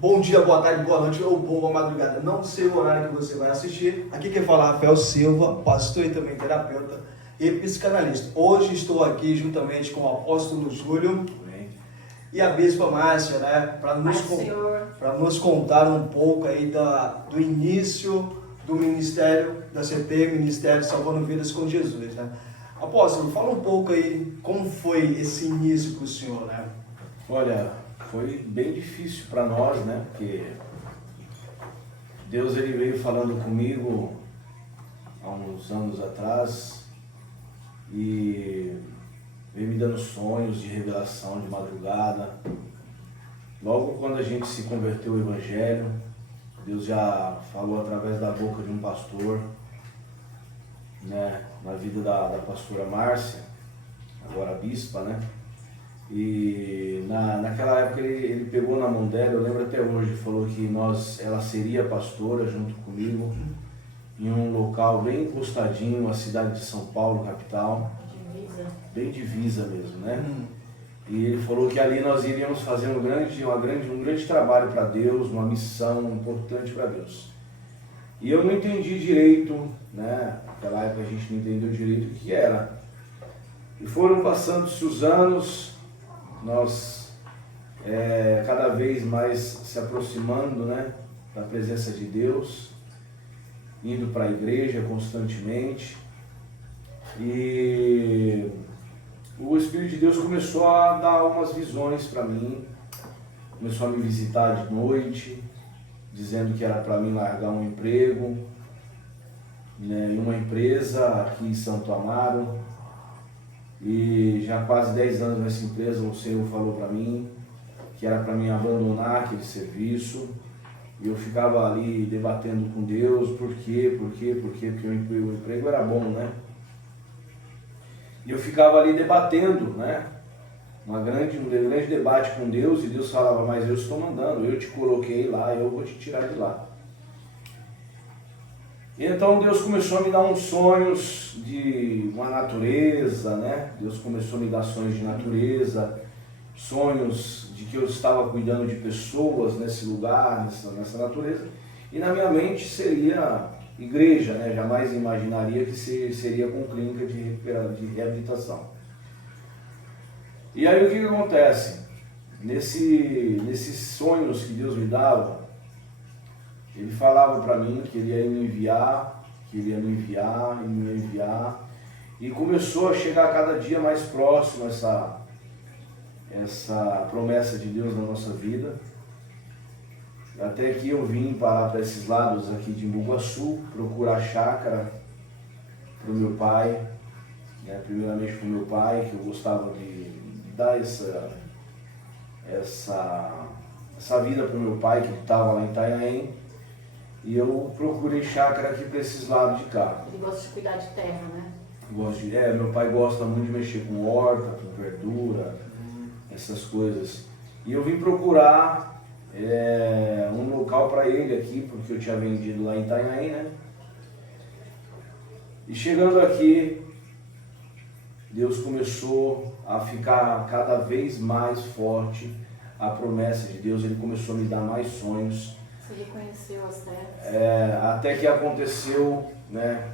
Bom dia, boa tarde, boa noite ou boa madrugada. Não sei o horário que você vai assistir. Aqui quem fala é Rafael Silva, pastor e também terapeuta e psicanalista. Hoje estou aqui juntamente com o apóstolo Júlio e a bispa Márcia, né, para nos contar um pouco aí do início do ministério da CT, Ministério Salvando Vidas com Jesus, né? Apóstolo, fala um pouco aí como foi esse início para o senhor, né? Olha, foi bem difícil para nós, né? Porque Deus ele veio falando comigo há uns anos atrás e veio me dando sonhos de revelação de madrugada. Logo quando a gente se converteu ao Evangelho, Deus já falou através da boca de um pastor, né? Na vida da pastora Márcia, agora bispa, né? E naquela época ele pegou na mão dela, eu lembro até hoje, falou que ela seria pastora junto comigo, em um local bem encostadinho, a cidade de São Paulo, capital. Divisa. Bem divisa mesmo, né? E ele falou que ali nós iríamos fazer um grande trabalho para Deus, uma missão importante para Deus. E eu não entendi direito, né? Naquela época a gente não entendeu direito o que era. E foram passando-se os anos, nós cada vez mais se aproximando, né, da presença de Deus, indo para a igreja constantemente, e o Espírito de Deus começou a dar umas visões para mim, começou a me visitar de noite, dizendo que era para mim largar um emprego, né, em uma empresa aqui em Santo Amaro. E já há quase 10 anos nessa empresa o Senhor falou para mim que era para mim abandonar aquele serviço. E eu ficava ali debatendo com Deus, por quê, porque o emprego era bom, né? E eu ficava ali debatendo, né? Um grande debate com Deus, e Deus falava, mas eu estou mandando, eu te coloquei lá, eu vou te tirar de lá. E então Deus começou a me dar uns sonhos de uma natureza, né? Deus começou a me dar sonhos de natureza, sonhos de que eu estava cuidando de pessoas nesse lugar, nessa natureza. E na minha mente seria igreja, né? Jamais imaginaria que seria com clínica de reabilitação. E aí o que acontece? Nesses sonhos que Deus me dava, Ele falava para mim que Ele ia me enviar, e começou a chegar cada dia mais próximo essa promessa de Deus na nossa vida. Até que eu vim para esses lados aqui de Embu-Guaçu, procurar chácara para o meu pai, né? Primeiramente para o meu pai, que eu gostava de dar essa vida para o meu pai, que estava lá em Itanhaém. E eu procurei chácara aqui para esses lados de cá. Ele gosta de cuidar de terra, né? Meu pai gosta muito de mexer com horta, com verdura, essas coisas. E eu vim procurar um local para ele aqui, porque eu tinha vendido lá em Itanhaém, né? E chegando aqui, Deus começou a ficar cada vez mais forte a promessa de Deus. Ele começou a me dar mais sonhos. Você reconheceu as terras? Até que aconteceu, né,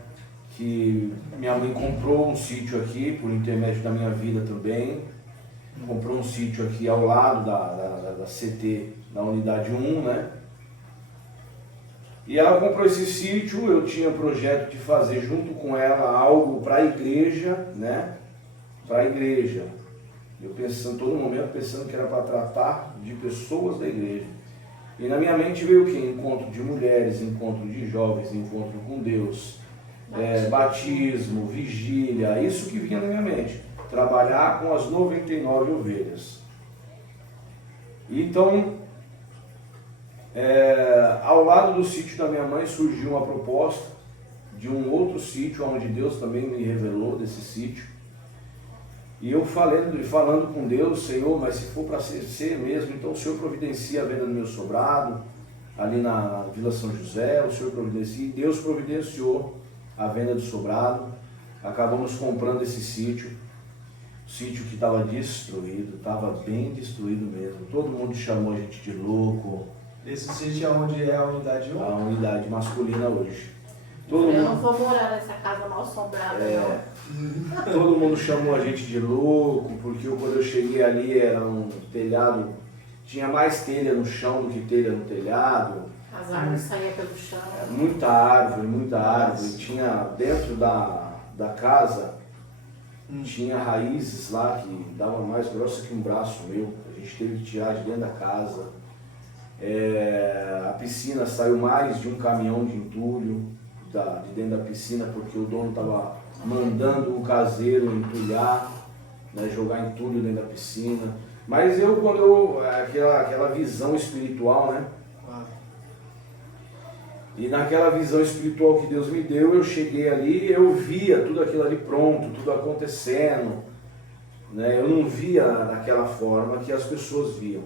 que minha mãe comprou um sítio aqui, por intermédio da minha vida também. Comprou um sítio aqui ao lado da CT, da unidade 1, né? E ela comprou esse sítio, eu tinha projeto de fazer junto com ela algo para a igreja, né? Para a igreja. Eu pensando, todo momento pensando que era para tratar de pessoas da igreja. E na minha mente veio o quê? Encontro de mulheres, encontro de jovens, encontro com Deus, batismo, vigília, isso que vinha na minha mente. Trabalhar com as 99 ovelhas. Então, ao lado do sítio da minha mãe surgiu uma proposta de um outro sítio, onde Deus também me revelou desse sítio. E eu falando com Deus, Senhor, mas se for para ser mesmo, então o Senhor providencia a venda do meu sobrado, ali na Vila São José, o Senhor providencia, e Deus providenciou a venda do sobrado. Acabamos comprando esse sítio, o sítio que estava destruído, estava bem destruído mesmo. Todo mundo chamou a gente de louco, Esse sítio é onde é a unidade 1? A unidade masculina hoje. Eu não vou morar nessa casa mal assombrada, não. Todo mundo chamou a gente de louco, porque quando eu cheguei ali era um telhado, tinha mais telha no chão do que telha no telhado. As árvores saíam pelo chão. Muita árvore, muita árvore. Tinha dentro da casa, tinha raízes lá que dava mais grossa que um braço meu. A gente teve que tirar de dentro da casa. A piscina saiu mais de um caminhão de entulho de dentro da piscina, porque o dono estava mandando o caseiro entulhar, né, jogar entulho dentro da piscina. Mas aquela visão espiritual, né? E naquela visão espiritual que Deus me deu, eu cheguei ali, eu via tudo aquilo ali pronto, tudo acontecendo, né? Eu não via daquela forma que as pessoas viam.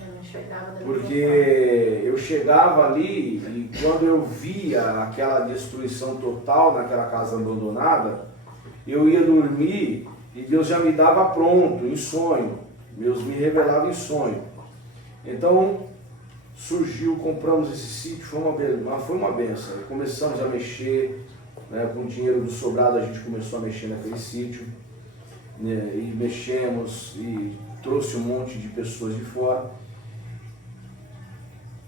Eu não enxergava da Porque mesma forma. eu chegava ali e quando eu via aquela destruição total naquela casa abandonada, eu ia dormir e Deus já me dava pronto, em sonho. Deus me revelava em sonho. Então, compramos esse sítio, foi uma benção. Começamos a mexer, né, com o dinheiro do sobrado, a gente começou a mexer naquele sítio, né, e mexemos e trouxe um monte de pessoas de fora.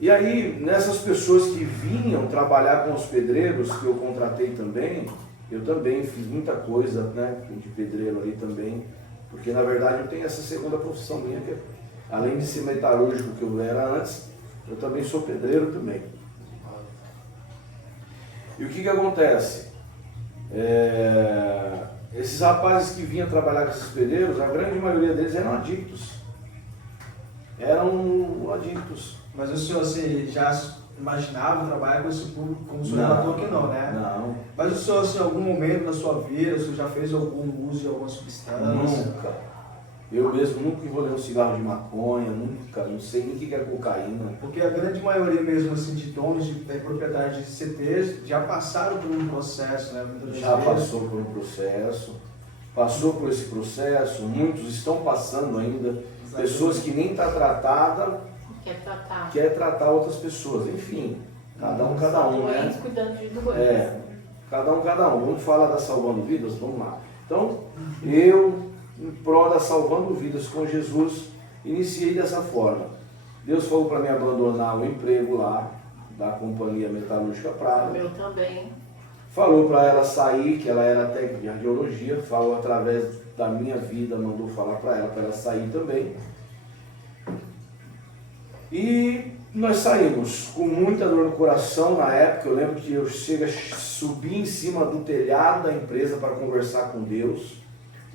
E aí, nessas pessoas que vinham trabalhar com os pedreiros, que eu contratei também, eu também fiz muita coisa, né, de pedreiro ali também, porque na verdade eu tenho essa segunda profissão minha, que além de ser metalúrgico que eu era antes, eu também sou pedreiro também. E o que acontece? Esses rapazes que vinham trabalhar com esses pedreiros, a grande maioria deles eram adictos. Mas o senhor assim, já imaginava trabalhar com esse público, como o senhor relatou que não, né? Não. Mas o senhor, assim, em algum momento da sua vida, o senhor já fez algum uso de alguma substância? Nunca. Eu mesmo nunca enrolei um cigarro de maconha, nunca, não sei nem o que é cocaína. Porque a grande maioria mesmo assim, de donos, de proprietários de CTs, já passaram por um processo, né? Já passou por um processo, passou por esse processo, muitos estão passando ainda, pessoas que nem está tratada, quer tratar outras pessoas, enfim, cada um, né? Cuidando de doenças. Cada um. Vamos falar da Salvando Vidas? Vamos lá. Então, eu, em prol da Salvando Vidas com Jesus, iniciei dessa forma. Deus falou para mim abandonar o emprego lá, da Companhia Metalúrgica Prata. O meu também. Falou para ela sair, que ela era técnica de radiologia, falou através da minha vida, mandou falar para ela sair também. E nós saímos com muita dor no coração na época. Eu lembro que eu subi em cima do telhado da empresa para conversar com Deus,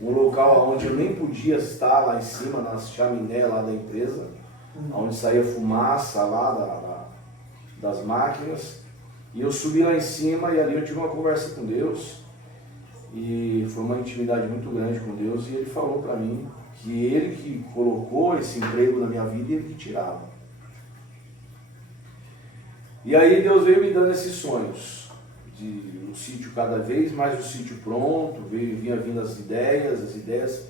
um local onde eu nem podia estar lá em cima, na chaminé lá da empresa, onde saía fumaça lá das máquinas. E eu subi lá em cima e ali eu tive uma conversa com Deus, e foi uma intimidade muito grande com Deus, e Ele falou para mim que Ele que colocou esse emprego na minha vida e Ele que tirava. E aí Deus veio me dando esses sonhos, de um sítio cada vez mais, o sítio pronto, vinha vindo as ideias,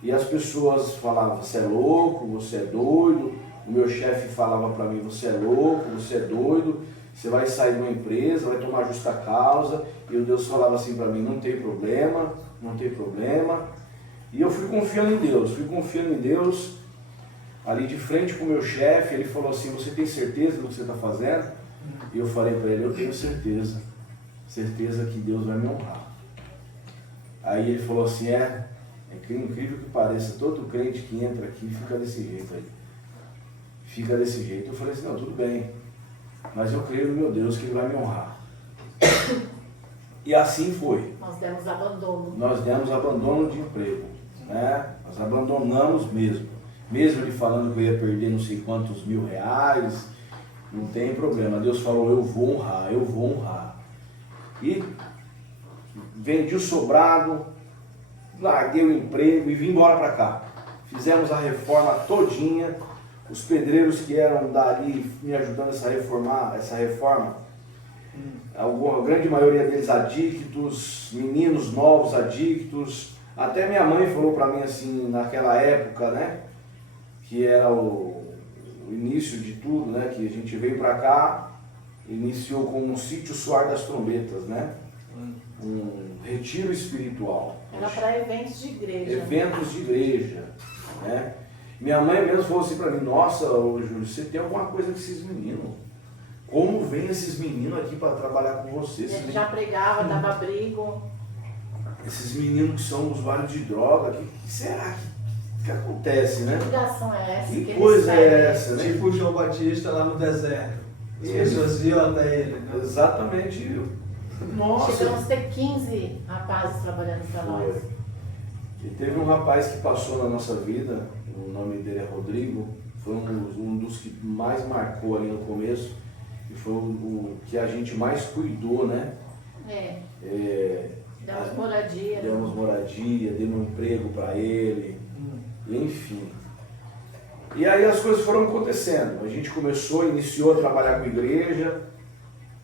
e as pessoas falavam, você é louco, você é doido. O meu chefe falava para mim, você é louco, você é doido, você vai sair de uma empresa, vai tomar justa causa. E o Deus falava assim para mim, não tem problema. E eu fui confiando em Deus, ali de frente com o meu chefe. Ele falou assim, você tem certeza do que você está fazendo? E eu falei para ele, eu tenho certeza que Deus vai me honrar. Aí ele falou assim, é incrível que pareça, todo crente que entra aqui fica desse jeito aí. Eu falei assim, não, tudo bem, mas eu creio no meu Deus que Ele vai me honrar. E assim foi. Nós demos abandono de emprego, né? Nós abandonamos mesmo. Mesmo ele falando que eu ia perder não sei quantos mil reais, não tem problema. Deus falou, eu vou honrar. E vendi o sobrado, larguei o emprego e vim embora para cá. Fizemos a reforma todinha. Os pedreiros que eram dali me ajudando essa reforma, a grande maioria deles adictos, meninos novos adictos. Até minha mãe falou para mim assim, naquela época, né, que era o início início de tudo, né, que a gente veio para cá, iniciou com um sítio Suar das Trombetas, né? Um retiro espiritual. Era para eventos de igreja. Eventos de igreja, né? Minha mãe mesmo falou assim para mim, nossa, ô Júlio, você tem alguma coisa com esses meninos? Como vem esses meninos aqui para trabalhar com você? Ele já pregava, dava abrigo. Esses meninos que são usuários de droga, que será que acontece, né? Que ligação é essa? Que que coisa eles é essa, né? Tipo o João Batista lá no deserto. As Isso. pessoas iam até ele, né? Exatamente. Nossa. Chegamos a ter 15 rapazes trabalhando para nós. E teve um rapaz que passou na nossa vida, o nome dele é Rodrigo, foi um dos que mais marcou ali no começo, e foi o que a gente mais cuidou, né? Demos moradia. Demos moradia, demos um emprego para ele, enfim. E aí as coisas foram acontecendo. A gente iniciou a trabalhar com igreja,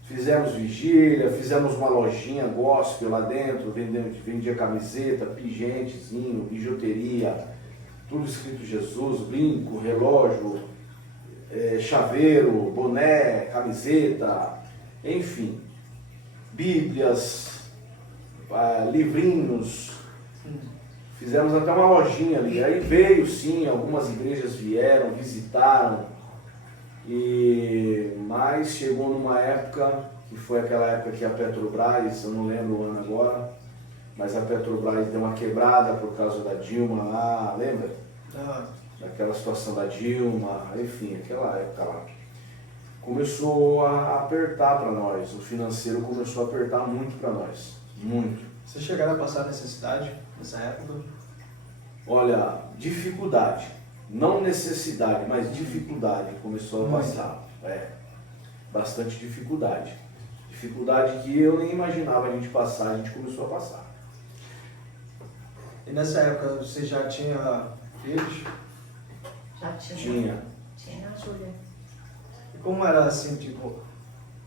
fizemos vigília, fizemos uma lojinha gospel lá dentro, vendia camiseta, pigentezinho, bijuteria, tudo escrito Jesus, brinco, relógio, chaveiro, boné, camiseta, enfim, bíblias, livrinhos. Fizemos até uma lojinha ali. Aí veio sim, algumas igrejas vieram, visitaram. Mas chegou numa época, que foi aquela época que a Petrobras, eu não lembro o ano agora, mas a Petrobras deu uma quebrada por causa da Dilma lá, lembra? Daquela situação da Dilma, enfim, aquela época lá. Começou a apertar para nós, o financeiro começou a apertar muito para nós, muito. Vocês chegaram a passar necessidade nessa época? Olha, dificuldade, não necessidade, mas dificuldade começou a passar, bastante dificuldade. Dificuldade que eu nem imaginava a gente passar, a gente começou a passar. E nessa época você já tinha filhos? Já tinha. Tinha a Júlia. E como era assim, tipo,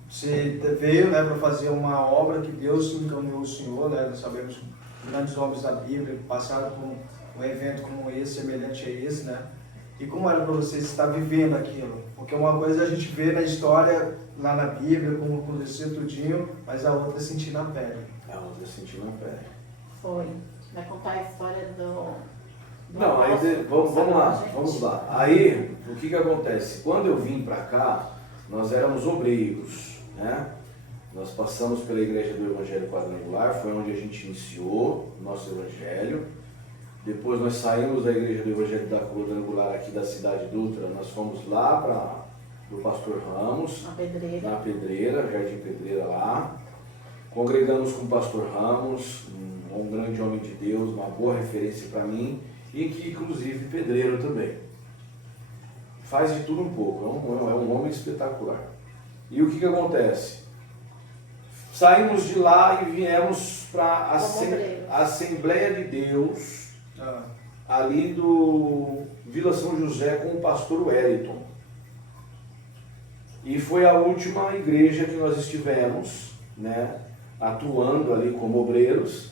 você veio, né, para fazer uma obra que Deus encaminhou o Senhor, né? Nós sabemos grandes obras da Bíblia, passaram por um evento como esse, semelhante a esse, né? E como era para você estar vivendo aquilo? Porque uma coisa a gente vê na história, lá na Bíblia, como aconteceu tudinho, mas a outra é sentir na pele. A outra sentir na pele. Foi. Vai contar a história do Não, aí vamos lá. Aí, o que acontece? Quando eu vim para cá, nós éramos obreiros, né? Nós passamos pela Igreja do Evangelho Quadrangular, foi onde a gente iniciou o nosso Evangelho. Depois nós saímos da Igreja do Evangelho da Quadrangular aqui da cidade Dutra, nós fomos lá para o Pastor Ramos, na Pedreira, Jardim Pedreira lá. Congregamos com o Pastor Ramos, um grande homem de Deus, uma boa referência para mim, e que inclusive pedreiro também. Faz de tudo um pouco, é um homem espetacular. E o que acontece? Saímos de lá e viemos para a Assembleia de Deus, ali do Vila São José, com o pastor Wellington. E foi a última igreja que nós estivemos, né, atuando ali como obreiros,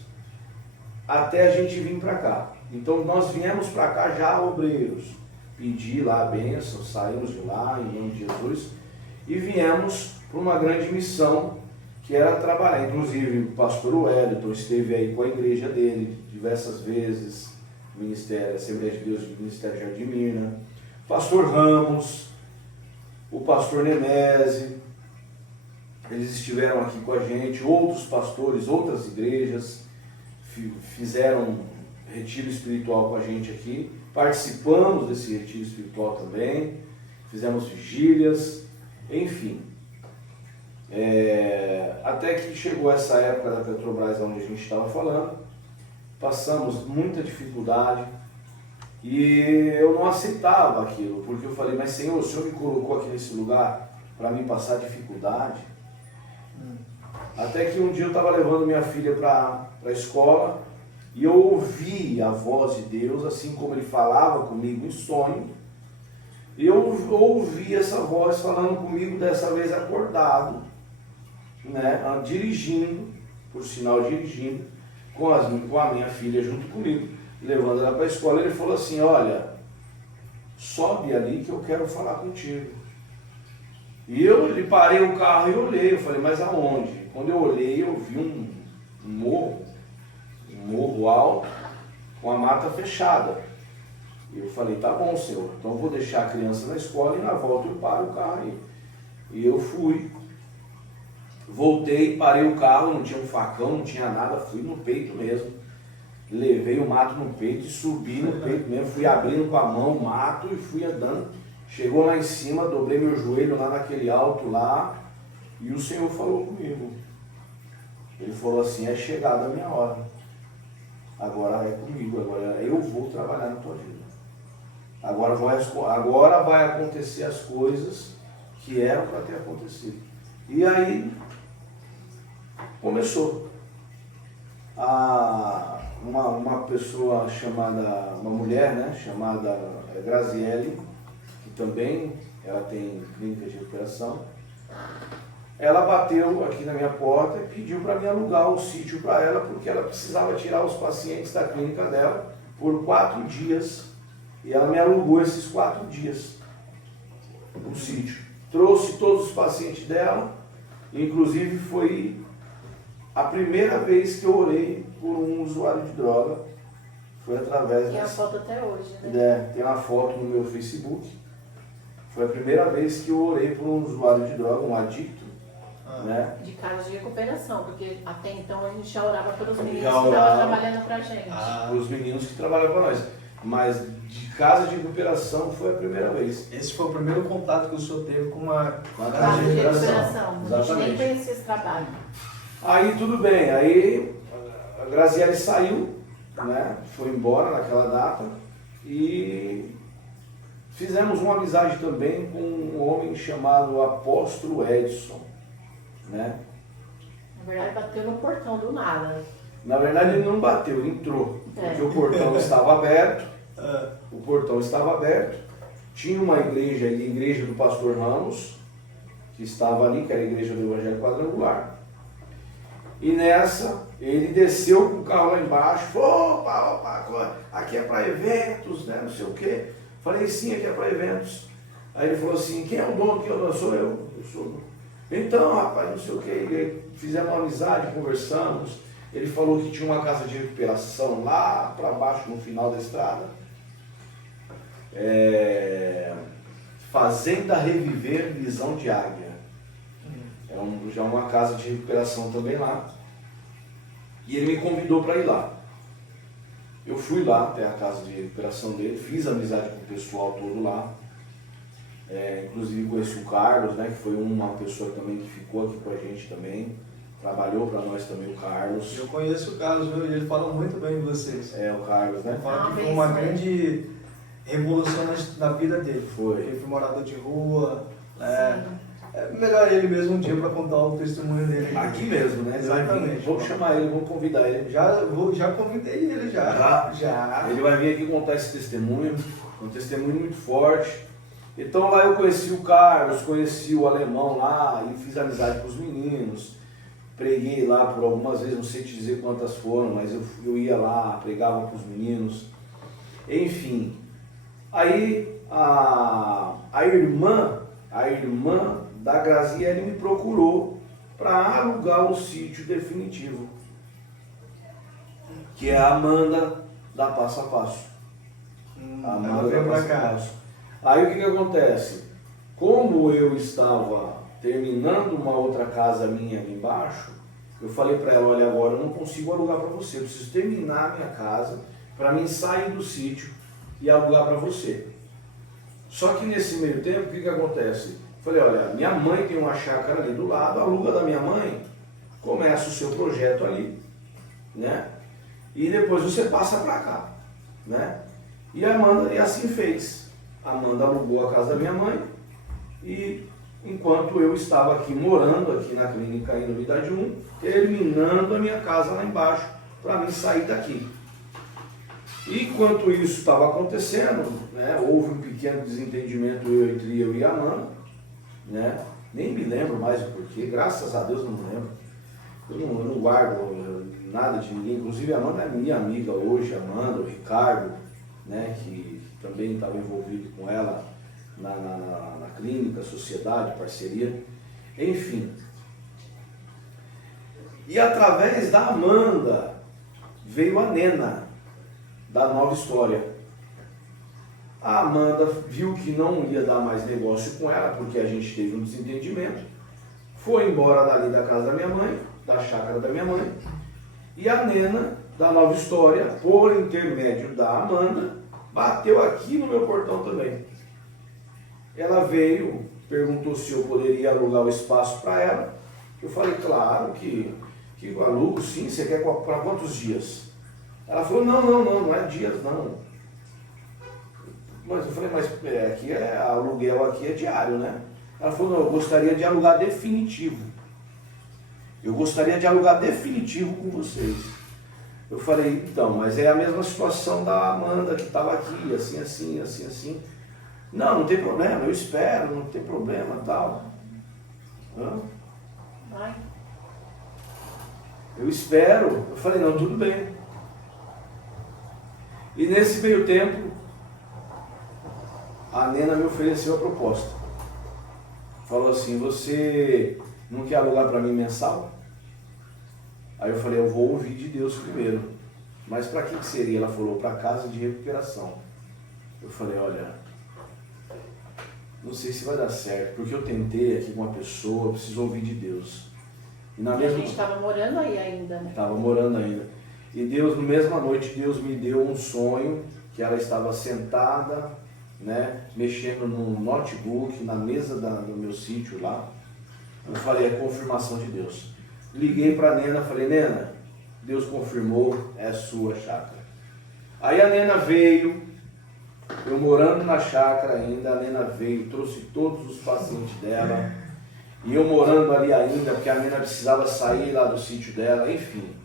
até a gente vir para cá. Então nós viemos para cá já obreiros, pedir lá a bênção, saímos de lá em nome de Jesus e viemos para uma grande missão que era trabalhar. Inclusive o pastor Wellington esteve aí com a igreja dele diversas vezes, Ministério, Assembleia de Deus, Ministério Jardim Mirna, pastor Ramos, o pastor Nemese, eles estiveram aqui com a gente, outros pastores, outras igrejas fizeram retiro espiritual com a gente aqui, participamos desse retiro espiritual também, fizemos vigílias, enfim. Até que chegou essa época da Petrobras, onde a gente estava falando, passamos muita dificuldade e eu não aceitava aquilo, porque eu falei, mas Senhor, o Senhor me colocou aqui nesse lugar para mim passar dificuldade. Até que um dia eu estava levando minha filha para a escola e eu ouvi a voz de Deus, assim como Ele falava comigo em sonho. E eu ouvi essa voz falando comigo, dessa vez acordado, né, dirigindo, por sinal dirigindo, com a minha filha junto comigo, levando ela para a escola. Ele falou assim, olha, sobe ali que eu quero falar contigo. E ele parei o carro e olhei, eu falei, mas aonde? Quando eu olhei, eu vi um morro alto, com a mata fechada. E eu falei, tá bom, senhor, então eu vou deixar a criança na escola e na volta eu paro o carro aí. E eu fui, voltei, parei o carro, não tinha um facão, não tinha nada, fui no peito mesmo. Levei o mato no peito e subi no peito mesmo, fui abrindo com a mão o mato e fui andando. Chegou lá em cima, dobrei meu joelho lá naquele alto lá e o Senhor falou comigo. Ele falou assim, é chegada a minha hora. Agora é comigo, agora eu vou trabalhar na tua vida. Agora vai acontecer as coisas que eram para ter acontecido. E aí começou. Uma pessoa chamada, uma mulher, né, chamada Graziele, que também ela tem clínica de recuperação, ela bateu aqui na minha porta e pediu para me alugar o sítio para ela, porque ela precisava tirar os pacientes da clínica dela por 4 dias. E ela me alugou esses 4 dias, o sítio. Trouxe todos os pacientes dela, inclusive foi a primeira vez que eu orei por um usuário de droga. Foi através Tem a dessa... foto até hoje, né? Tem uma foto no meu Facebook. Foi a primeira vez que eu orei por um usuário de droga, um adicto. Né? De casa de recuperação, porque até então a gente já orava pelos meninos Já que estavam trabalhando pra gente. Os meninos que trabalham para nós. Mas de casa de recuperação foi a primeira vez. Esse foi o primeiro contato que o senhor teve com uma Casa de recuperação. A gente nem Exatamente. conhecia esse trabalho. Aí tudo bem, aí a Graziele saiu, né? Foi embora naquela data e fizemos uma amizade também com um homem chamado Apóstolo Edson, né? Na verdade, bateu no portão do nada. Na verdade ele não bateu, ele entrou, porque o portão estava aberto, tinha uma igreja, a igreja do pastor Ramos, que estava ali, que era a igreja do Evangelho Quadrangular. E nessa, ele desceu com o carro lá embaixo, falou, opa, aqui é para eventos, né, não sei o quê. Falei, sim, aqui é para eventos. Aí ele falou assim, quem é o dono? Quem é o dono? Sou eu sou. Então, rapaz, não sei o quê, fizemos uma amizade, conversamos. Ele falou que tinha uma casa de recuperação lá para baixo, no final da estrada. Fazenda Reviver Visão de Águia. Já uma casa de recuperação também lá. E ele me convidou para ir lá. Eu fui lá até a casa de recuperação dele, fiz amizade com o pessoal todo lá. Inclusive conheci o Carlos, né, que foi uma pessoa também que ficou aqui com a gente também. Trabalhou para nós também o Carlos. Eu conheço o Carlos, viu? E ele fala muito bem de vocês. O Carlos, né? Fala que foi uma grande revolução na vida dele. Foi. Ele foi morador de rua. É melhor ele mesmo um dia para contar o testemunho dele. Aqui mesmo, né? Exatamente. Vamos chamar ele, vamos convidar ele. Já convidei ele já. Ele vai vir aqui contar esse testemunho, um testemunho muito forte. Então lá eu conheci o Carlos, conheci o alemão lá e fiz amizade com os meninos. Preguei lá por algumas vezes, não sei te dizer quantas foram, mas eu ia lá, pregava com os meninos. Enfim, aí a irmã da Graziele me procurou para alugar o sítio definitivo, que é a Amanda da Passo a Passo. Amanda da Passo a Passo. Aí o que acontece? Como eu estava terminando uma outra casa minha ali embaixo, eu falei para ela, olha, agora eu não consigo alugar para você, eu preciso terminar a minha casa para mim sair do sítio e alugar para você. Só que nesse meio tempo, o que acontece? Falei, olha, minha mãe tem uma chácara ali do lado, aluga da minha mãe, começa o seu projeto ali, né? E depois você passa para cá, né? E a Amanda, e assim fez. A Amanda alugou a casa da minha mãe e enquanto eu estava aqui morando aqui na clínica em Unidade 1, terminando a minha casa lá embaixo para mim sair daqui. E enquanto isso estava acontecendo, né, houve um pequeno desentendimento entre eu e a Amanda, né? Nem me lembro mais o porquê, graças a Deus não me lembro. Eu não guardo nada de ninguém, inclusive a Amanda é minha amiga hoje, a Amanda, o Ricardo, né, que também estava envolvido com ela na clínica, sociedade, parceria, enfim. E através da Amanda veio a Nena, da Nova História. A Amanda viu que não ia dar mais negócio com ela, porque a gente teve um desentendimento, foi embora dali da casa da minha mãe, da chácara da minha mãe, e a Nena, da Nova História, por intermédio da Amanda, bateu aqui no meu portão também. Ela veio, perguntou se eu poderia alugar o espaço para ela. Eu falei, claro que eu alugo sim, você quer para quantos dias? Ela falou, não é dias não. Mas eu falei, mas aqui aluguel aqui é diário, né? Ela falou, não, eu gostaria de alugar definitivo. Eu gostaria de alugar definitivo com vocês. Eu falei, então, mas é a mesma situação da Amanda que estava aqui, assim. Não tem problema, eu espero, não tem problema, tal. Vai. Eu espero. Eu falei, não, tudo bem. E nesse meio tempo, a Nena me ofereceu a proposta. Falou assim, você não quer alugar para mim mensal? Aí eu falei, eu vou ouvir de Deus primeiro. Mas para que seria? Ela falou, para casa de recuperação. Eu falei, olha, não sei se vai dar certo, porque eu tentei aqui com uma pessoa, eu preciso ouvir de Deus. E a gente estava morando aí ainda, né? Estava morando ainda. E Deus, na mesma noite, Deus me deu um sonho, que ela estava sentada, né, mexendo no notebook, na mesa do meu sítio lá. Eu falei, é confirmação de Deus. Liguei para a Nena, falei, Nena, Deus confirmou, é sua chácara. Aí a Nena veio, eu morando na chácara ainda, a Nena veio, trouxe todos os pacientes dela, e eu morando ali ainda, porque a Nena precisava sair lá do sítio dela, enfim.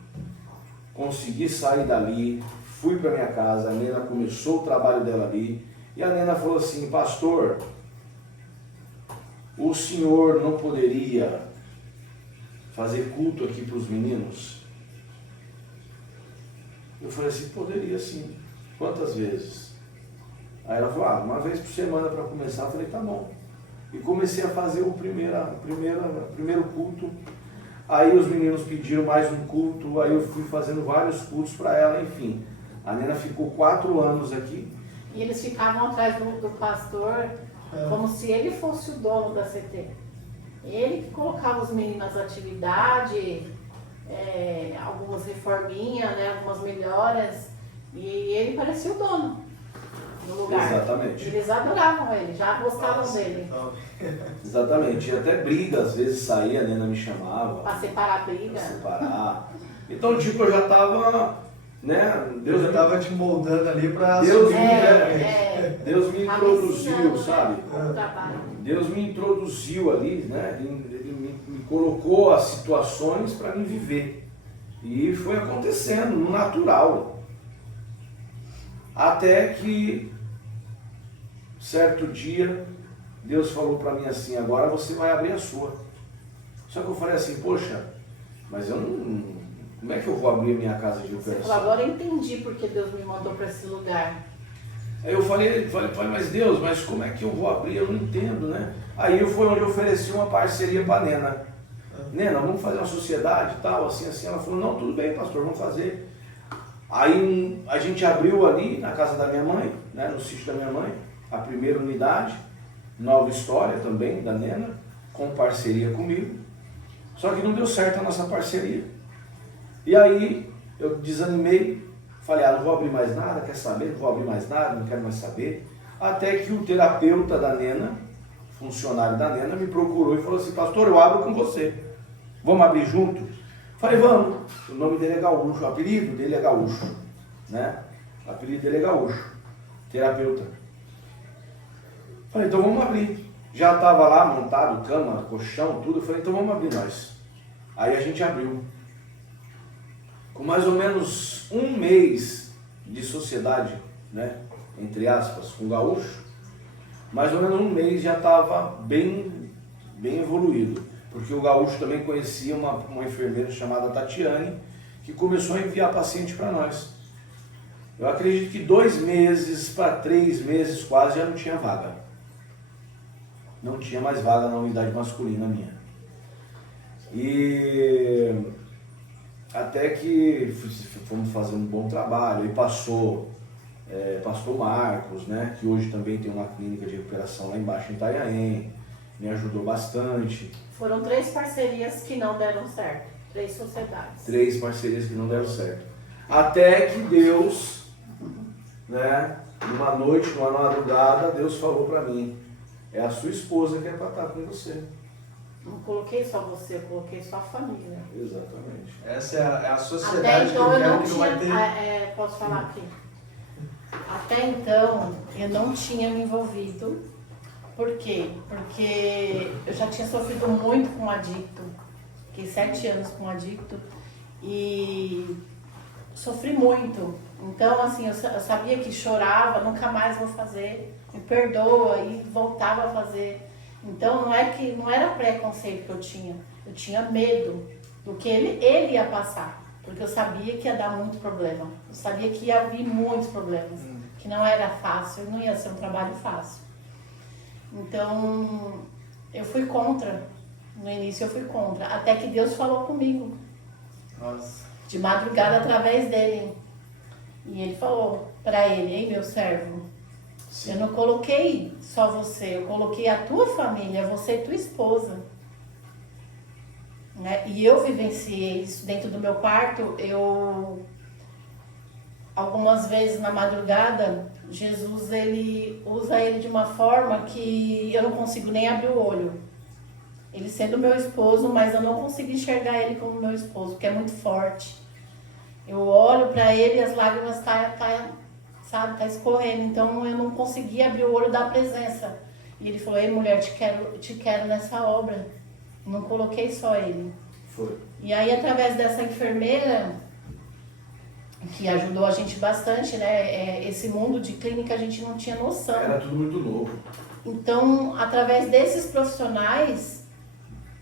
Consegui sair dali, fui para minha casa, a Nena começou o trabalho dela ali, e a Nena falou assim, pastor, o senhor não poderia fazer culto aqui para os meninos? Eu falei assim, poderia sim. Quantas vezes? Aí ela falou, uma vez por semana para começar. Eu falei, tá bom. E comecei a fazer o primeiro culto. Aí os meninos pediram mais um culto, aí eu fui fazendo vários cultos para ela, enfim. A Nena ficou 4 anos aqui. E eles ficavam atrás do pastor, como se ele fosse o dono da CT. Ele que colocava os meninos nas atividades, algumas reforminhas, né, algumas melhoras, e ele parecia o dono do lugar. Exatamente. Eles adoravam ele, já gostavam dele. Exatamente. E até briga, às vezes saía, a Nena me chamava. Para separar a briga. Para separar. Então, tipo, eu já estava, né? Deus já estava te moldando ali para Deus Deus me introduziu, sabe? O trabalho. Deus me introduziu ali, né? Ele me colocou as situações para me viver. E foi acontecendo no natural. Até que, certo dia, Deus falou para mim assim, agora você vai abrir a sua. Só que eu falei assim, poxa, mas eu não... Como é que eu vou abrir minha casa de recuperação? Você falou, agora eu entendi porque Deus me mandou para esse lugar. Aí eu falei, mas Deus, mas como é que eu vou abrir? Eu não entendo, né? Aí foi onde eu ofereci uma parceria para a Nena. Nena, vamos fazer uma sociedade e tal, assim. Ela falou, não, tudo bem, pastor, vamos fazer. Aí a gente abriu ali na casa da minha mãe, né, no sítio da minha mãe, a primeira unidade, Nova História também, da Nena, com parceria comigo. Só que não deu certo a nossa parceria. E aí eu desanimei, falei, não vou abrir mais nada, quer saber? Não vou abrir mais nada, não quero mais saber. Até que o terapeuta da Nena, funcionário da Nena, me procurou e falou assim, pastor, eu abro com você. Vamos abrir junto? Falei, vamos. O nome dele é Gaúcho, o apelido dele é Gaúcho, né? O apelido dele é Gaúcho, terapeuta. Falei, então vamos abrir. Já estava lá montado, cama, colchão, tudo. Falei, então vamos abrir nós. Aí a gente abriu. Com mais ou menos 1 mês de sociedade, né? Entre aspas, com o Gaúcho, mais ou menos 1 mês já estava bem evoluído. Porque o Gaúcho também conhecia uma enfermeira chamada Tatiane, que começou a enviar paciente para nós. Eu acredito que 2 meses para 3 meses quase já não tinha vaga. Não tinha mais vaga na unidade masculina minha. E até que fomos fazer um bom trabalho. E passou pastor Marcos, né, que hoje também tem uma clínica de recuperação lá embaixo em Itanhaém, me ajudou bastante. Foram 3 parcerias que não deram certo, 3 sociedades. 3 parcerias que não deram certo. Até que Deus, né, numa noite, numa madrugada, Deus falou para mim, é a sua esposa que é para estar com você. Não coloquei só você, eu coloquei só a família. Exatamente. Essa é a sociedade Até então eu não que não vai ter. tinha, posso falar aqui? Até então eu não tinha me envolvido. Por quê? Porque eu já tinha sofrido muito com adicto. Fiquei 7 anos com adicto e sofri muito. Então, assim, eu sabia que chorava, nunca mais vou fazer, me perdoa, e voltava a fazer. Então, não era preconceito que eu tinha medo do que ele ia passar, porque eu sabia que ia dar muito problema, eu sabia que ia vir muitos problemas, que não era fácil, não ia ser um trabalho fácil. Então, eu fui contra, no início eu fui contra, até que Deus falou comigo. Nossa. De madrugada através dele. E ele falou para ele, ei meu servo, Sim. eu não coloquei só você, eu coloquei a tua família, você e tua esposa. Né? E eu vivenciei isso dentro do meu quarto. Algumas vezes na madrugada, Jesus ele usa ele de uma forma que eu não consigo nem abrir o olho. Ele sendo meu esposo, mas eu não consigo enxergar ele como meu esposo, porque é muito forte. Eu olho para ele e as lágrimas tá escorrendo, então eu não conseguia abrir o olho da presença. E ele falou, ei mulher, te quero nessa obra. Não coloquei só ele. Foi. E aí, através dessa enfermeira, que ajudou a gente bastante, né? Esse mundo de clínica a gente não tinha noção. Era tudo muito novo. Então, através desses profissionais,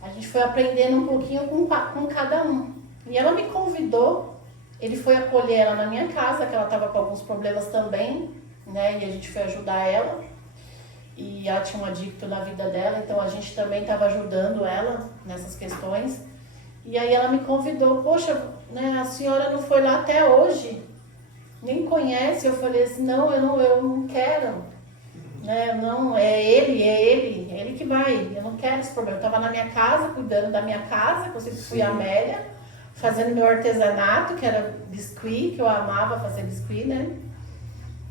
a gente foi aprendendo um pouquinho com cada um. E ela me convidou, ele foi acolher ela na minha casa, que ela estava com alguns problemas também, né? E a gente foi ajudar ela. E ela tinha um adicto na vida dela, então a gente também estava ajudando ela nessas questões. E aí ela me convidou, poxa, né, a senhora não foi lá até hoje, nem conhece. Eu falei assim, não, eu não quero, né, não, é ele que vai, eu não quero esse problema. Eu estava na minha casa, cuidando da minha casa, que eu sempre fui Amélia, fazendo meu artesanato, que era biscuit, que eu amava fazer biscuit, né,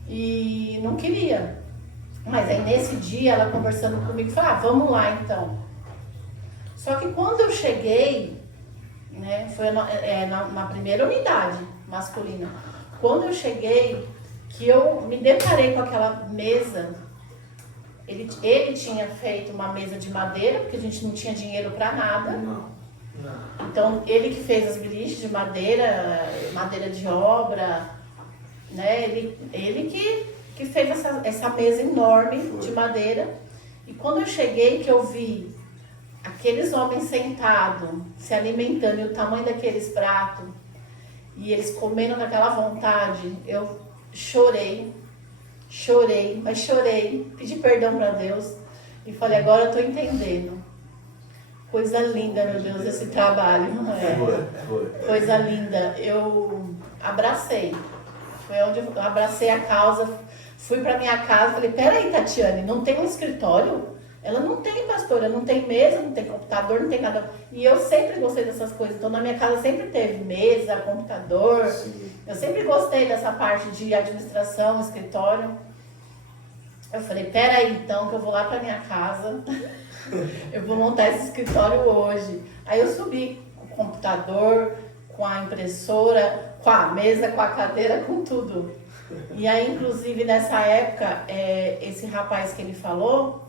e não queria. Mas aí nesse dia, ela conversando comigo, falou, vamos lá então. Só que quando eu cheguei, né, foi na primeira unidade masculina, quando eu cheguei, que eu me deparei com aquela mesa, ele tinha feito uma mesa de madeira, porque a gente não tinha dinheiro para nada. Não. Então, ele que fez as beliches de madeira de obra, né, ele que fez essa mesa enorme de madeira. E quando eu cheguei, que eu vi aqueles homens sentados, se alimentando, e o tamanho daqueles pratos, e eles comendo naquela vontade, eu chorei, pedi perdão para Deus, e falei, agora eu estou entendendo. Coisa linda, meu Deus, esse trabalho. Foi. Coisa linda. Eu abracei. Foi onde eu abracei a causa. Fui para minha casa, falei, peraí, Tatiane, não tem um escritório? Ela não tem, pastora, não tem mesa, não tem computador, não tem nada. E eu sempre gostei dessas coisas, então na minha casa sempre teve mesa, computador. Sim. Eu sempre gostei dessa parte de administração, escritório. Eu falei, peraí então, que eu vou lá para minha casa, eu vou montar esse escritório hoje. Aí eu subi com o computador, com a impressora, com a mesa, com a cadeira, com tudo. E aí, inclusive, nessa época, esse rapaz que ele falou,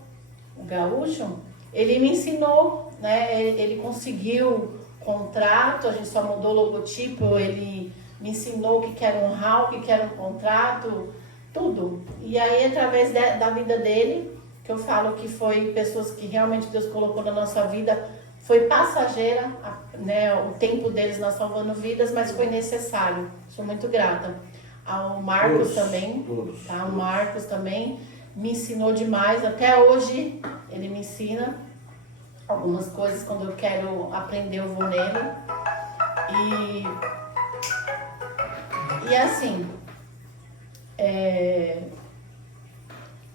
o gaúcho, ele me ensinou, né? Ele conseguiu contrato, a gente só mudou o logotipo, ele me ensinou o que era um RAW, o que era um contrato, tudo. E aí, através da vida dele, que eu falo que foi pessoas que realmente Deus colocou na nossa vida, foi passageira, né? O tempo deles nós salvando vidas, mas foi necessário. Sou muito grata. ao Marcos também. Tá? O Marcos também me ensinou demais. Até hoje ele me ensina algumas coisas. Quando eu quero aprender, eu vou nele. E assim,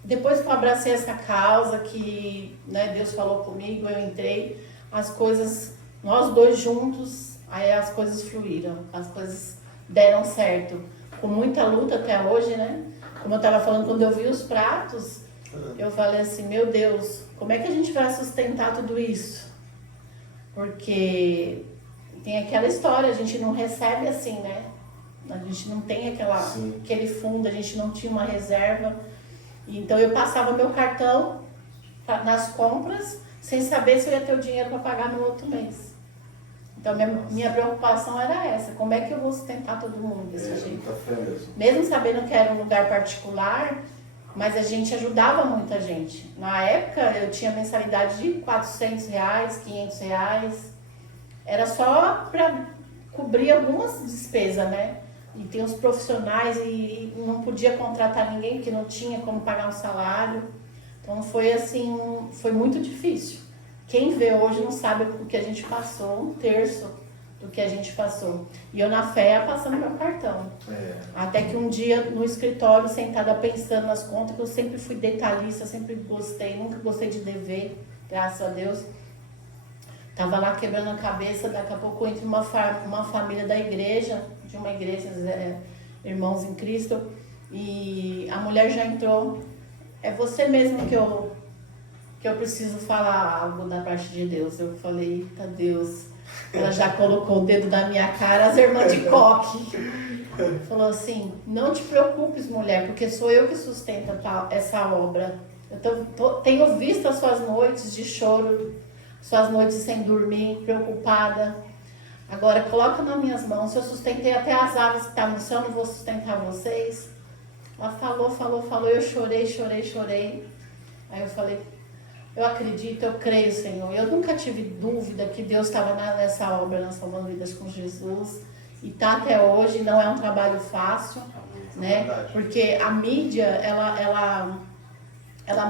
depois que eu abracei essa causa, que, né, Deus falou comigo, eu entrei, as coisas, nós dois juntos, aí as coisas fluíram, as coisas deram certo. Com muita luta até hoje, né? Como eu estava falando, quando eu vi os pratos, eu falei assim, meu Deus, como é que a gente vai sustentar tudo isso? Porque tem aquela história, a gente não recebe assim, né? A gente não tem aquele fundo, a gente não tinha uma reserva. Então eu passava meu cartão nas compras sem saber se eu ia ter o dinheiro para pagar no outro mês. Então minha preocupação era essa, como é que eu vou sustentar todo mundo desse jeito? Mesmo sabendo que era um lugar particular, mas a gente ajudava muita gente. Na época eu tinha mensalidade de R$400, R$500, era só para cobrir algumas despesas, né? E tem os profissionais e não podia contratar ninguém porque não tinha como pagar um salário. Então foi assim, foi muito difícil. Quem vê hoje não sabe o que a gente passou, 1/3 do que a gente passou. E eu na fé passando meu cartão. Até que um dia no escritório, sentada pensando nas contas, que eu sempre fui detalhista, sempre gostei, nunca gostei de dever, graças a Deus. Tava lá quebrando a cabeça, daqui a pouco entra uma família da igreja, de uma igreja, Irmãos em Cristo, e a mulher já entrou. É você mesmo que eu preciso falar algo da parte de Deus. Eu falei, eita Deus, ela já colocou o dedo na minha cara, as irmãs de coque. Falou assim, não te preocupes, mulher, porque sou eu que sustento essa obra. Eu tenho visto as suas noites de choro, suas noites sem dormir, preocupada. Agora coloca nas minhas mãos, se eu sustentei até as aves que estão no céu, não vou sustentar vocês. Ela falou, eu chorei. Aí eu falei, eu acredito, eu creio, Senhor. Eu nunca tive dúvida que Deus estava nessa obra, na Salvando Vidas com Jesus. E está até hoje, não é um trabalho fácil, né? Porque a mídia, ela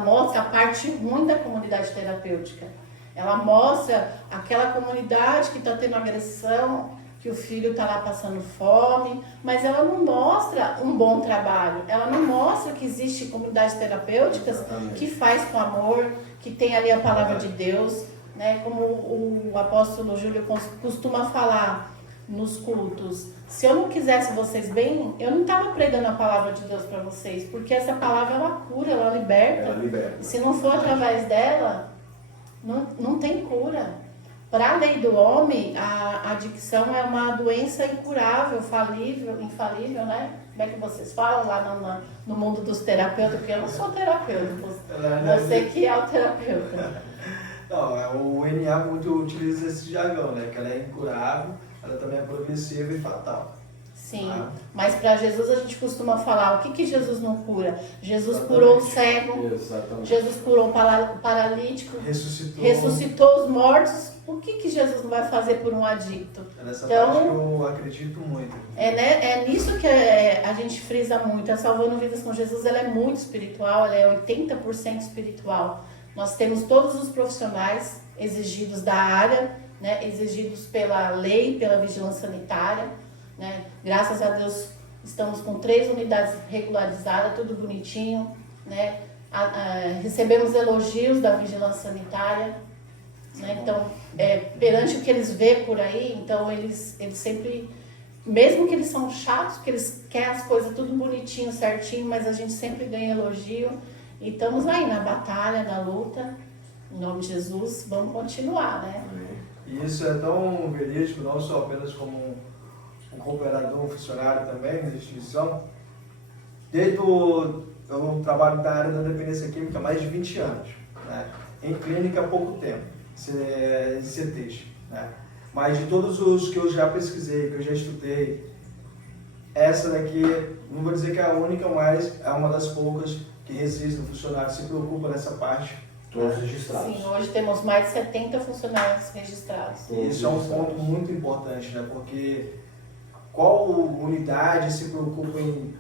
mostra a parte ruim da comunidade terapêutica. Ela mostra aquela comunidade que está tendo agressão, que o filho está lá passando fome, mas ela não mostra um bom trabalho. Ela não mostra que existe comunidades terapêuticas que faz com amor, que tem ali a palavra de Deus, né? Como o apóstolo Júlio costuma falar nos cultos. Se eu não quisesse vocês bem, eu não estava pregando a palavra de Deus para vocês, porque essa palavra ela cura, ela liberta. E se não for através dela, não tem cura. Para a lei do homem, a adicção é uma doença incurável, infalível, né? Como é que vocês falam lá no mundo dos terapeutas? Porque eu não sou terapeuta, você que é o terapeuta. Não, o NA muito utiliza esse jargão, né? Que ela é incurável, ela também é progressiva e fatal. Sim, mas para Jesus a gente costuma falar, o que Jesus não cura? Jesus curou o cego, Jesus curou o paralítico, ressuscitou os mortos. O que Jesus não vai fazer por um adicto? Nessa parte eu acredito muito. É nisso que a gente frisa muito. A Salvando Vidas com Jesus ela é muito espiritual, ela é 80% espiritual. Nós temos todos os profissionais exigidos da área, né, exigidos pela lei, pela vigilância sanitária. Né? Graças a Deus estamos com 3 unidades regularizadas, tudo bonitinho, né? Recebemos elogios da vigilância sanitária, né? Então, perante o que eles vêem por aí, então eles sempre, mesmo que eles são chatos, que eles querem as coisas tudo bonitinho, certinho, mas a gente sempre ganha elogio e estamos aí na batalha, na luta, em nome de Jesus, vamos continuar, né? E isso é tão verídico, não só apenas como um cooperador, um funcionário também na instituição. Eu trabalho na área da dependência química há mais de 20 anos, né? Em clínica há pouco tempo, em CTs, né? Mas de todos os que eu já pesquisei, que eu já estudei, essa daqui, não vou dizer que é a única, mas é uma das poucas que resiste, o funcionário se preocupa nessa parte. Todos registrados. Sim, hoje temos mais de 70 funcionários registrados. E isso é um ponto muito importante, né? Porque qual unidade se preocupa em,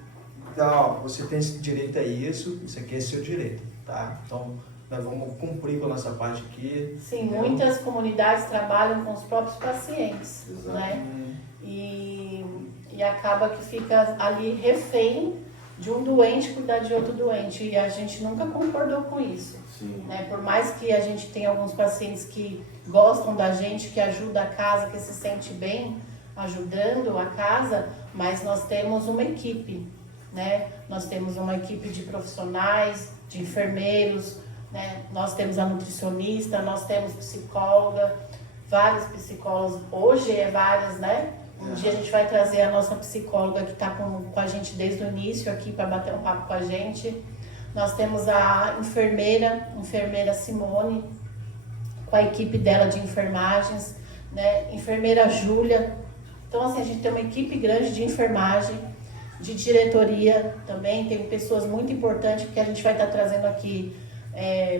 então, ó, você tem direito a isso aqui é seu direito, tá? Então, nós vamos cumprir com a nossa parte aqui. Sim, muitas comunidades trabalham com os próprios pacientes, Exato. né? E acaba que fica ali refém de um doente cuidar de outro doente, e a gente nunca concordou com isso. Sim. Né? Por mais que a gente tenha alguns pacientes que gostam da gente, que ajudam a casa, que se sente bem ajudando a casa, mas nós temos uma equipe, né? Nós temos uma equipe de profissionais, de enfermeiros, né? Nós temos a nutricionista, nós temos psicóloga, vários psicólogos, hoje é várias, né? Um dia a gente vai trazer a nossa psicóloga que está com a gente desde o início aqui para bater um papo com a gente. Nós temos a enfermeira Simone, com a equipe dela de enfermagens, né? Enfermeira Júlia. Então, assim, a gente tem uma equipe grande de enfermagem, de diretoria também. Tem pessoas muito importantes que a gente vai estar trazendo aqui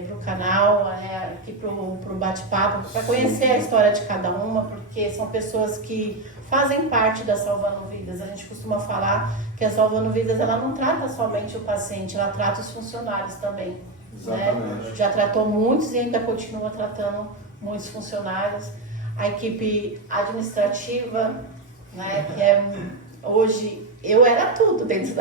para o canal, aqui para o bate-papo, para conhecer a história de cada uma, porque são pessoas que fazem parte da Salvando Vidas. A gente costuma falar que a Salvando Vidas ela não trata somente o paciente, ela trata os funcionários também. Exatamente. Né? Já tratou muitos e ainda continua tratando muitos funcionários. A equipe administrativa, né, que é hoje, eu era tudo dentro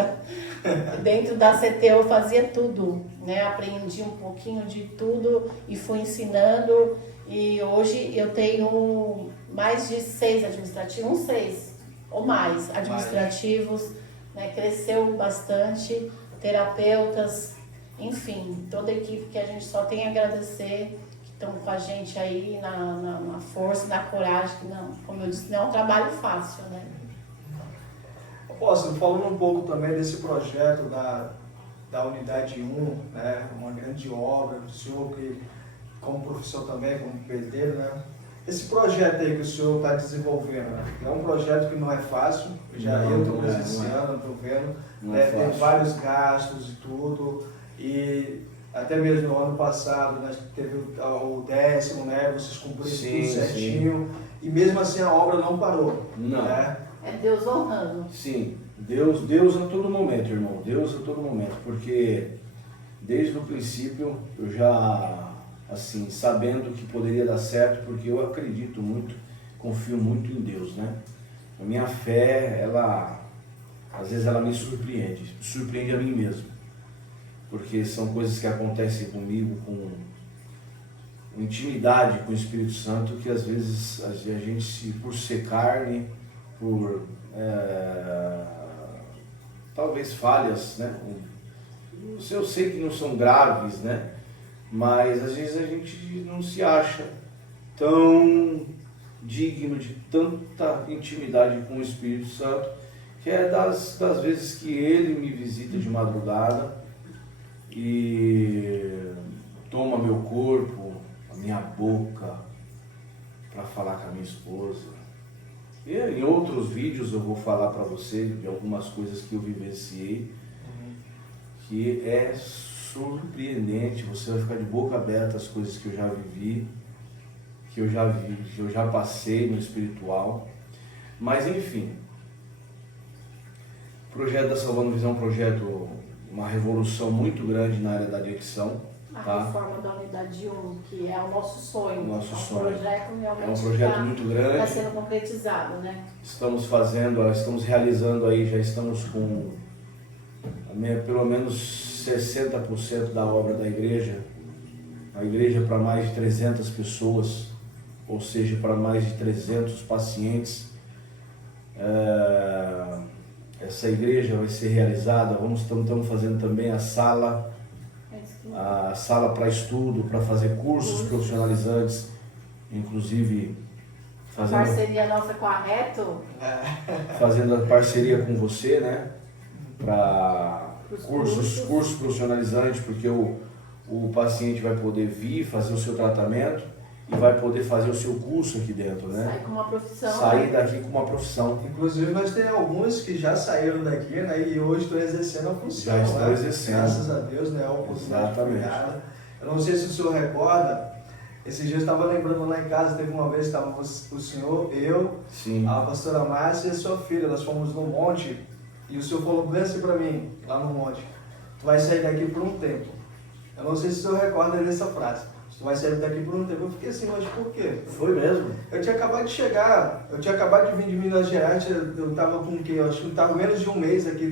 da CT, eu fazia tudo, né? Aprendi um pouquinho de tudo e fui ensinando, e hoje eu tenho mais de 6 administrativos, uns 6 ou mais administrativos, né? Cresceu bastante, terapeutas, enfim, toda a equipe que a gente só tem a agradecer, que estão com a gente aí na força, na coragem, que não, como eu disse, não é um trabalho fácil, né? Apóstolo, falando um pouco também desse projeto da Unidade 1, né, uma grande obra do senhor, que como professor também, como pedreiro, né? Esse projeto aí que o senhor está desenvolvendo, né, é um projeto que não é fácil, eu estou presenciando, estou vendo, tem vários gastos e tudo, e até mesmo no ano passado, né, teve o 10º, né, vocês cumpriram tudo certinho, e mesmo assim a obra não parou. Não. Né? É Deus honrando. Sim, Deus a todo momento, irmão, Deus a todo momento, porque desde o princípio eu já, assim, sabendo que poderia dar certo, porque eu acredito muito, confio muito em Deus, né? A minha fé, às vezes ela me surpreende a mim mesmo, porque são coisas que acontecem comigo com intimidade com o Espírito Santo, que às vezes a gente, por ser carne, por talvez falhas, né? Eu sei que não são graves, né? Mas às vezes a gente não se acha tão digno de tanta intimidade com o Espírito Santo, que é das vezes que ele me visita de madrugada e toma meu corpo, a minha boca, para falar com a minha esposa. E em outros vídeos eu vou falar para você de algumas coisas que eu vivenciei, que é surpreendente, você vai ficar de boca aberta as coisas que eu já vivi, que eu já passei no espiritual. Mas enfim, o projeto da Salvando Visão é um projeto, uma revolução muito grande na área da adicção. A reforma da Unidade 1, que é o nosso sonho. Projeto realmente é um projeto muito grande. Está sendo concretizado, né? Estamos realizando aí, já estamos com pelo menos 60% da obra da igreja. A igreja para mais de 300 pessoas, ou seja, para mais de 300 pacientes. Essa igreja vai ser realizada, estamos fazendo também a sala para estudo, para fazer cursos profissionalizantes, inclusive fazendo parceria nossa com a Reto. Fazendo a parceria com você, né? Para cursos profissionalizantes, porque o paciente vai poder vir fazer o seu tratamento e vai poder fazer o seu curso aqui dentro, né? Sair com uma profissão. Sair daqui com uma profissão. Inclusive, nós temos alguns que já saíram daqui, né? E hoje estão exercendo a função. Já estão né? exercendo. Graças a Deus, né? Exatamente. Eu não sei se o senhor recorda, Esses dias eu estava lembrando lá em casa, teve uma vez que estava o senhor, eu, Sim. a pastora Márcia e a sua filha. Nós fomos no monte e o senhor falou bem assim para mim, lá no monte: tu vai sair daqui por um tempo. Eu não sei se o senhor recorda dessa frase. Tu vai sair daqui por um tempo. Eu fiquei assim, mas por quê? Foi mesmo? Eu tinha acabado de chegar, eu tinha acabado de vir de Minas Gerais, eu estava com o quê? Eu acho que eu estava menos de um mês aqui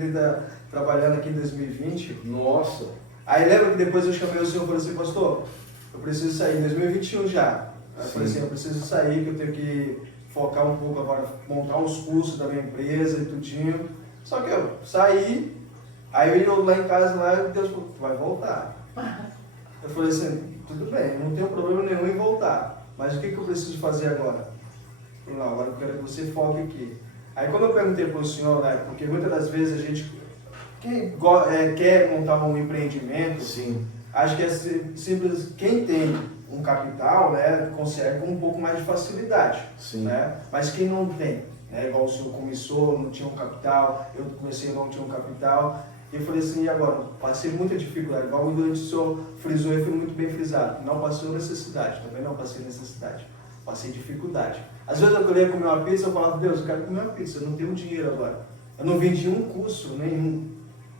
trabalhando aqui em 2020. Nossa. Aí lembra que depois eu chamei o senhor e falei assim: pastor, eu preciso sair, em 2021 já. Aí eu falei assim: eu preciso sair, que eu tenho que focar um pouco agora, montar os cursos da minha empresa e tudinho. Só que eu saí, aí eu lá em casa, lá, Deus falou: tu vai voltar. Eu falei assim: tudo bem, não tenho problema nenhum em voltar, mas o que eu preciso fazer agora? Eu falei: não, agora eu quero que você foque aqui. Aí quando eu perguntei para o senhor, né, porque muitas das vezes a gente quer montar um empreendimento, Sim. acho que é simples, quem tem um capital, né, consegue com um pouco mais de facilidade. Sim. Né? Mas quem não tem, né, igual o senhor começou, não tinha um capital, eu comecei, não tinha um capital. E eu falei assim: e agora? Passei muita dificuldade, igual o senhor frisou e foi muito bem frisado. Não passou necessidade, também não passei necessidade, passei dificuldade. Às vezes eu queria comer uma pizza, eu falava: Deus, eu quero comer uma pizza, eu não tenho dinheiro agora. Eu não vendi um curso, nenhum.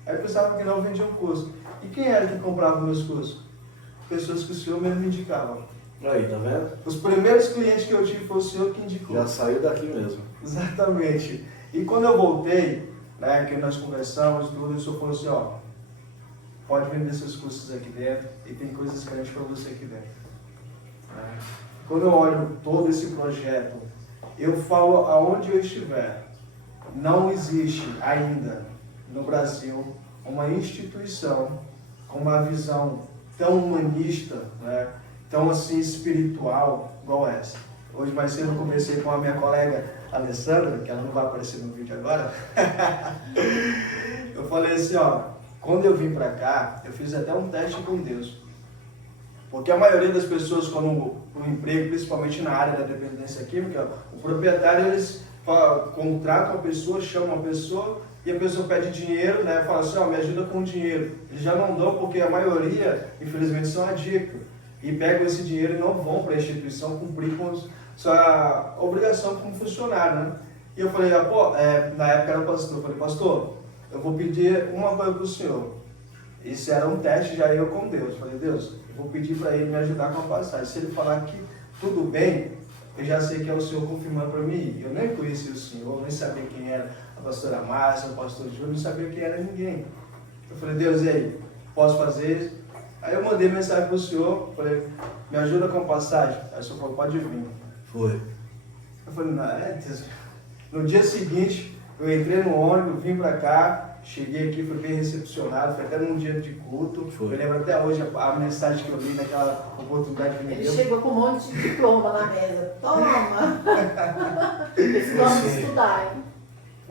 Aí eu pensava que não vendia um curso. E quem era que comprava meus cursos? Pessoas que o senhor mesmo indicava. Aí, tá vendo? Os primeiros clientes que eu tive foi o senhor que indicou. Já saiu daqui mesmo. Exatamente. E quando eu voltei, né, que nós conversamos, tudo, o senhor falou assim: ó, pode vender seus cursos aqui dentro e tem coisas grandes para você aqui dentro. Quando eu olho todo esse projeto, eu falo aonde eu estiver, não existe ainda no Brasil uma instituição com uma visão tão humanista, né, tão assim espiritual igual essa. Hoje mais cedo eu conversei com a minha colega Alessandra, que ela não vai aparecer no vídeo agora. Eu falei assim: ó, quando eu vim para cá, eu fiz até um teste com Deus. Porque a maioria das pessoas, quando um emprego, principalmente na área da dependência química, o proprietário, eles contratam a pessoa, chamam a pessoa e a pessoa pede dinheiro, né? Fala assim: ó, me ajuda com dinheiro. Eles já não dão porque a maioria, infelizmente, são adictos. E pegam esse dinheiro e não vão para a instituição cumprir com sua obrigação como funcionário, né? E eu falei: na época era pastor, eu falei: pastor, eu vou pedir uma coisa para o senhor. Isso era um teste já eu com Deus. Eu falei: Deus, eu vou pedir para ele me ajudar com a passagem. Se ele falar que tudo bem, eu já sei que é o senhor confirmando para mim ir. Eu nem conhecia o senhor, nem sabia quem era a pastora Márcia, o pastor Júlio, não sabia quem era ninguém. Eu falei: Deus, e aí, posso fazer isso? Aí eu mandei mensagem para o senhor, falei: me ajuda com a passagem. Aí o senhor falou: pode vir. Foi. Eu falei: não, Deus. No dia seguinte, eu entrei no ônibus, vim para cá, cheguei aqui, fui bem recepcionado, foi até num dia de culto. Foi. Eu lembro até hoje a mensagem que eu li naquela oportunidade que me Ele deu. chegou com um monte de diploma na mesa. Toma! Esse nome de estudar, hein?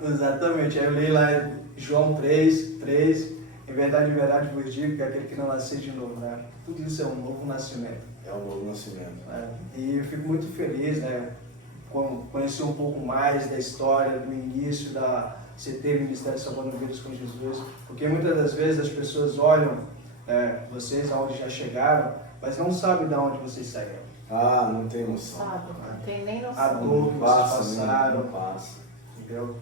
Exatamente. Aí eu li lá João 3. Em verdade vos digo que aquele que não nascer de novo, né? Tudo isso é um novo nascimento. É um novo nascimento. Né? E eu fico muito feliz, né? Conhecer um pouco mais da história, do início da CT, Ministério Salvando Vidas com Jesus, porque muitas das vezes as pessoas olham vocês aonde já chegaram, mas não sabem de onde vocês saíram. Ah, não tem noção. Sabe? Não tem nem noção. A dor que vocês passaram. Não passa. Entendeu?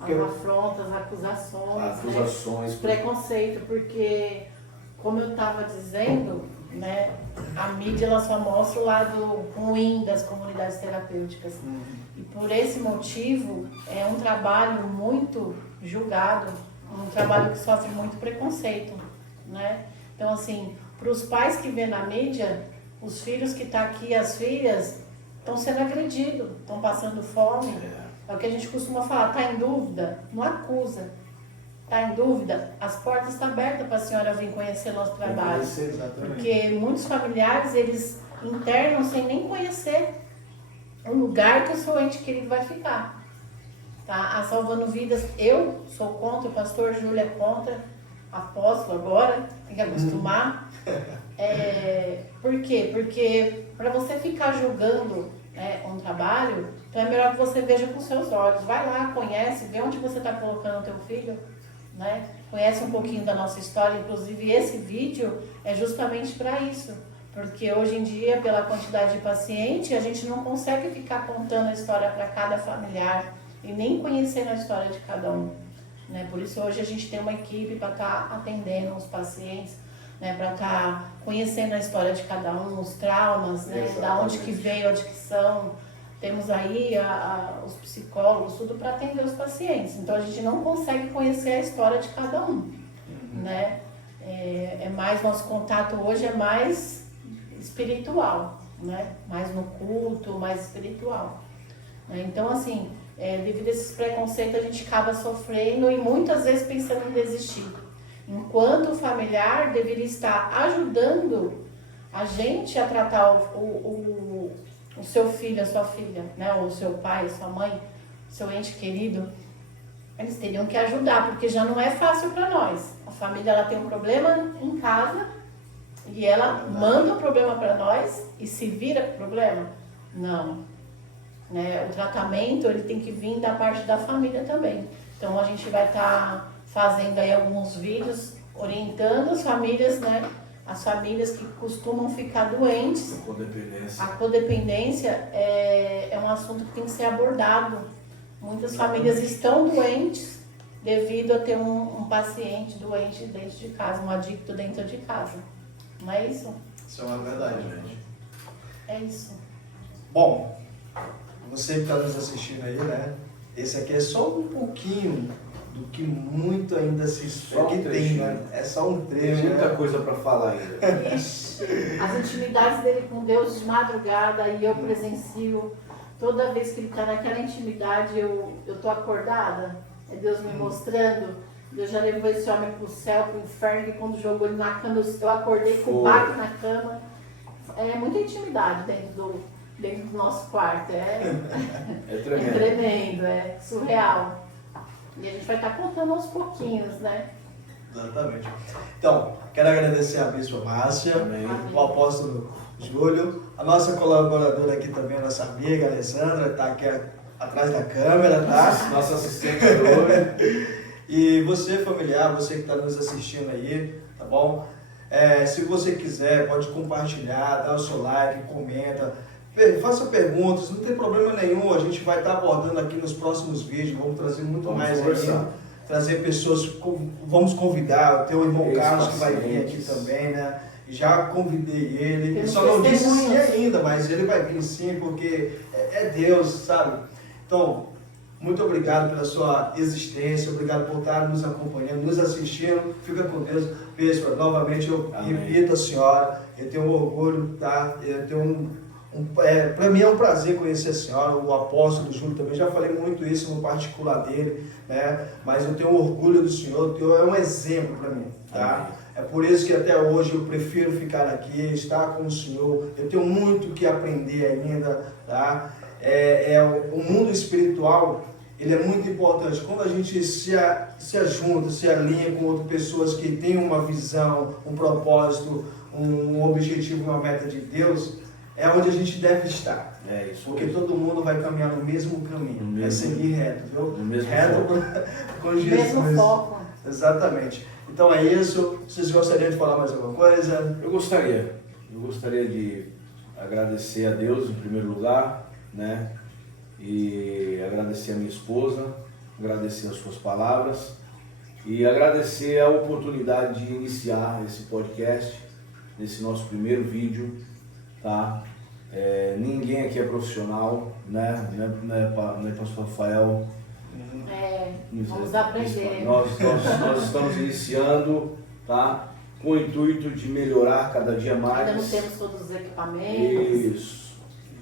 As afrontas, acusações, Acusações. né? Preconceito, porque, como eu estava dizendo, né, a mídia ela só mostra o lado ruim das comunidades terapêuticas. E por esse motivo, é um trabalho muito julgado, um trabalho que sofre muito preconceito, né? Então, assim, para os pais que vêem na mídia, os filhos que estão aqui, as filhas, estão sendo agredidos, estão passando fome. É o que a gente costuma falar: está em dúvida? Não acusa. Está em dúvida? As portas estão abertas para a senhora vir conhecer nosso trabalho. Porque muitos familiares, eles internam sem nem conhecer o lugar que o seu ente querido vai ficar. Tá? A Salvando Vidas, eu sou contra, o pastor Júlio é contra, apóstolo agora, tem que acostumar. Por quê? Porque para você ficar julgando um trabalho, então é melhor que você veja com seus olhos. Vai lá, conhece, vê onde você está colocando o teu filho, né? Conhece um pouquinho da nossa história. Inclusive esse vídeo é justamente para isso, Porque hoje em dia, pela quantidade de paciente, a gente não consegue ficar contando a história para cada familiar e nem conhecendo a história de cada um, né? Por isso hoje a gente tem uma equipe para estar atendendo os pacientes, né? Para estar conhecendo a história de cada um, os traumas, né? Da onde que veio, onde que são. Temos aí os psicólogos, tudo para atender os pacientes. Então a gente não consegue conhecer a história de cada um, né? É mais, nosso contato hoje é mais espiritual, né? Mais no culto, mais espiritual. Então, assim, devido a esses preconceitos, a gente acaba sofrendo e muitas vezes pensando em desistir. Enquanto o familiar deveria estar ajudando a gente a tratar o seu filho, a sua filha, né? O seu pai, a sua mãe, o seu ente querido, eles teriam que ajudar, porque já não é fácil para nós. A família, ela tem um problema em casa e ela manda o problema para nós e se vira com o problema? Não. Né? O tratamento, ele tem que vir da parte da família também. Então a gente vai estar fazendo aí alguns vídeos orientando as famílias, né? As famílias que costumam ficar doentes. Codependência. A codependência é um assunto que tem que ser abordado. Muitas famílias estão doentes devido a ter um paciente doente dentro de casa, um adicto dentro de casa. Não é isso? Isso é uma verdade, gente. É isso. Bom, você que está nos assistindo aí, né? Esse aqui é só um pouquinho do que muito ainda se espera que tem, né? É só um trecho. Tem muita né? coisa para falar ainda. Ixi, as intimidades dele com Deus de madrugada e eu presencio. Toda vez que ele está naquela intimidade, eu tô acordada. É Deus me mostrando. Deus já levou esse homem para o céu, para o inferno, e quando jogou ele na cama, eu acordei com o baque na cama. É muita intimidade dentro do nosso quarto. É tremendo. É tremendo, é surreal. E a gente vai estar contando aos pouquinhos, né? Exatamente. Então, quero agradecer a Bispa Márcia, Amém. o apóstolo Júlio, a nossa colaboradora aqui também, a nossa amiga Alessandra, está aqui atrás da câmera, tá? Nossa assistente hoje. E você, familiar, você que está nos assistindo aí, tá bom? Se você quiser, pode compartilhar, dá o seu like, comenta, faça perguntas, não tem problema nenhum, a gente vai estar abordando aqui nos próximos vídeos, vamos trazer muito mais aí, trazer pessoas, vamos convidar o teu irmão Carlos que vai vir aqui também, né? Já convidei ele, só não disse sim ainda, mas ele vai vir sim, porque é Deus, sabe? Então, muito obrigado pela sua existência, obrigado por estar nos acompanhando, nos assistindo. Fica com Deus. Bispa, novamente eu repito a senhora, eu tenho um orgulho, tá? Eu tenho para mim é um prazer conhecer a senhora, o apóstolo Júlio também, já falei muito isso no particular dele, né? Mas eu tenho orgulho do senhor, o senhor é um exemplo para mim, tá? É por isso que até hoje eu prefiro ficar aqui, estar com o senhor, eu tenho muito que aprender ainda, tá? O mundo espiritual, ele é muito importante. Quando a gente se ajunta, se alinha com outras pessoas que têm uma visão, um propósito, um objetivo, uma meta de Deus, é onde a gente deve estar. É isso. Porque todo mundo vai caminhar no mesmo caminho. É seguir reto, viu? No mesmo reto com Jesus. Mesmo foco. Exatamente. Então é isso. Vocês gostariam de falar mais alguma coisa? Eu gostaria de agradecer a Deus em primeiro lugar, né? E agradecer a minha esposa, agradecer as suas palavras e agradecer a oportunidade de iniciar esse podcast, nesse nosso primeiro vídeo, tá? Ninguém aqui é profissional, né? Não é pastor Rafael. Vamos aprender. Nós estamos iniciando, tá? Com o intuito de melhorar cada dia mais. Ainda não temos todos os equipamentos. Isso.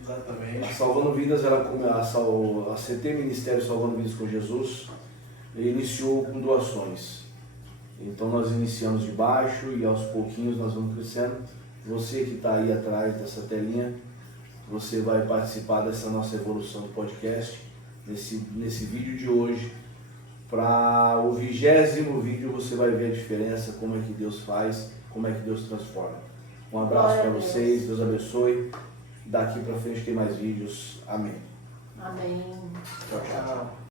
Exatamente. A Salvando Vidas, a CT Ministério Salvando Vidas com Jesus, iniciou com doações. Então nós iniciamos de baixo e aos pouquinhos nós vamos crescendo. Você que está aí atrás dessa telinha, você vai participar dessa nossa evolução do podcast, nesse vídeo de hoje. Para o 20º vídeo você vai ver a diferença, como é que Deus faz, como é que Deus transforma. Um abraço para vocês, Deus abençoe. Daqui para frente tem mais vídeos. Amém. Amém. Tchau, tchau.